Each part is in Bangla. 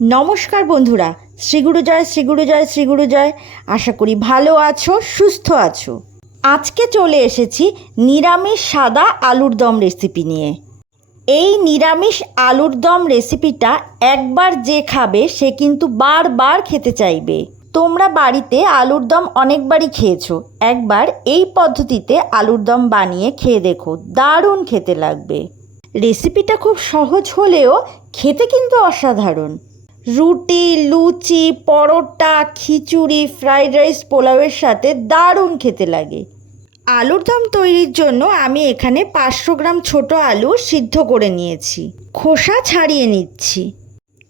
নমস্কার বন্ধুরা শ্রীগুরু জয় শ্রীগুরু জয় শ্রীগুরু জয়। আশা করি ভালো আছো, সুস্থ আছো। আজকে চলে এসেছি নিরামিষ সাদা আলুর দম রেসিপি নিয়ে। এই নিরামিষ আলুর দম রেসিপিটা একবার যে খাবে, সে কিন্তু বারবার খেতে চাইবে। তোমরা বাড়িতে আলুর দম অনেকবারই খেয়েছো, একবার এই পদ্ধতিতে আলুর দম বানিয়ে খেয়ে দেখো, দারুণ খেতে লাগবে। রেসিপিটা খুব সহজ হলেও খেতে কিন্তু অসাধারণ। রুটি, লুচি, পরোটা, খিচুড়ি, ফ্রাইড রাইস, পোলাওয়ের সাথে দারুণ খেতে লাগে। আলুর দম তৈরির জন্য আমি এখানে পাঁচশো গ্রাম ছোট আলু সিদ্ধ করে নিয়েছি। খোসা ছাড়িয়ে নিচ্ছি।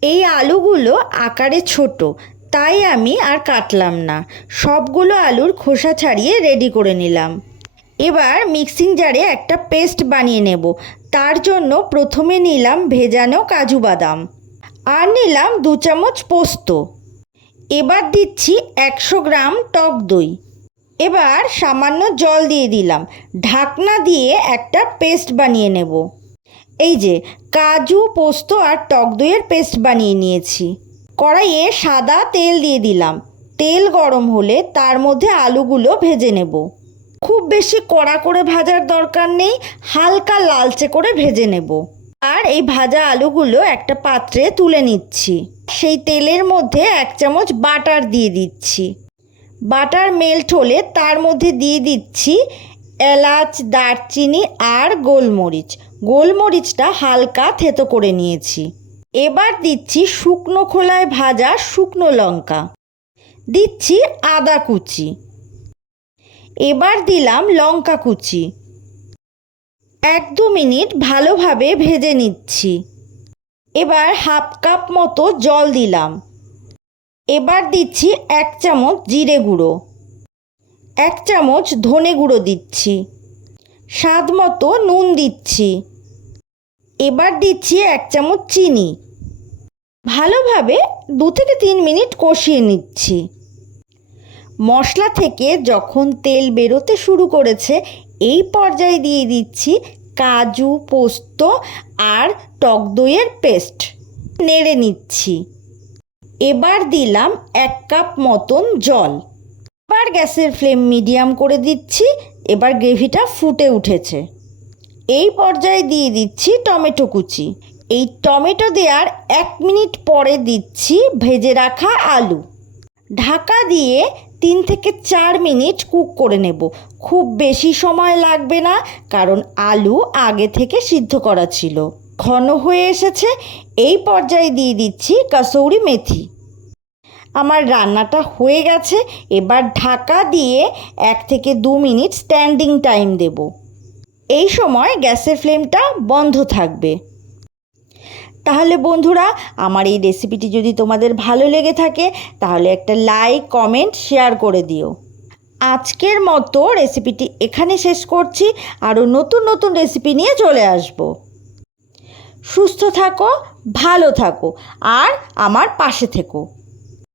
এই আলুগুলো আকারে ছোট, তাই আমি আর কাটলাম না। সবগুলো আলুর খোসা ছাড়িয়ে রেডি করে নিলাম। এবার মিক্সিং জারে একটা পেস্ট বানিয়ে নেব। তার জন্য প্রথমে নিলাম ভেজানো কাজু বাদাম। আর নিলাম দু চামচ পোস্ত। এবার দিচ্ছি একশো গ্রাম টক দই। এবার সামান্য জল দিয়ে দিলাম। ঢাকনা দিয়ে একটা পেস্ট বানিয়ে নেব। এই যে, কাজু, পোস্ত আর টক দইয়ের পেস্ট বানিয়ে নিয়েছি। কড়াইয়ে সাদা তেল দিয়ে দিলাম। তেল গরম হলে তার মধ্যে আলুগুলো ভেজে নেব। খুব বেশি কড়া করে ভাজার দরকার নেই, হালকা লালচে করে ভেজে নেব। এই ভাজা আলুগুলো একটা পাত্রে তুলে নিচ্ছি। সেই তেলের মধ্যে এক চামচ বাটার দিয়ে দিচ্ছি। বাটার মেল্ট হলে তার মধ্যে দিয়ে দিচ্ছি এলাচ, দারচিনি আর গোলমরিচ। গোলমরিচটা হালকা থেতো করে নিয়েছি। এবার দিচ্ছি শুকনো খোলায় ভাজা শুকনো লঙ্কা। দিচ্ছি আদা কুচি। এবার দিলাম লঙ্কা কুচি। এক দু মিনিট ভালোভাবে ভেজে নিচ্ছি। এবার হাফ কাপ মতো জল দিলাম। এবার দিচ্ছি এক চামচ জিরে গুঁড়ো। এক চামচ ধনে গুঁড়ো দিচ্ছি। স্বাদ মতো নুন দিচ্ছি। এবার দিচ্ছি এক চামচ চিনি। ভালোভাবে দু থেকে তিন মিনিট কষিয়ে নিচ্ছি। মশলা থেকে যখন তেল বেরোতে শুরু করেছে, এই পর্যায়ে দিয়ে দিচ্ছি কাজু পোস্ত আর টক দইয়ের পেস্ট। নেড়ে নিচ্ছি। এবার দিলাম এক কাপ মতন জল। এবার গ্যাসের ফ্লেম মিডিয়াম করে দিচ্ছি, এবার গ্রেভিটা ফুটে উঠেছে। এই পর্যায়ে দিয়ে দিচ্ছি টমেটো কুচি। এই টমেটো দেওয়ার এক মিনিট পরে দিচ্ছি ভেজে রাখা আলু। ঢাকা দিয়ে তিন থেকে চার মিনিট কুক করে নেব। খুব বেশি সময় লাগবে না, কারণ আলু আগে থেকে সিদ্ধ করা ছিল। ঘন হয়ে এসেছে, এই পর্যায়ে দিয়ে দিচ্ছি কাসৌরি মেথি। আমার রান্নাটা হয়ে গেছে, এবার ঢাকা দিয়ে এক থেকে দু মিনিট স্ট্যান্ডিং টাইম দেব। এই সময় গ্যাসের ফ্লেমটা বন্ধ থাকবে। তাহলে বন্ধুরা, আমার এই রেসিপিটি যদি তোমাদের ভালো লেগে থাকে, তাহলে একটা লাইক কমেন্ট শেয়ার করে দিও। আজকের মতো রেসিপিটি এখানে শেষ করছি, আরও নতুন নতুন রেসিপি নিয়ে চলে আসব। সুস্থ থাকো, ভালো থাকো, আর আমার পাশে থেকো।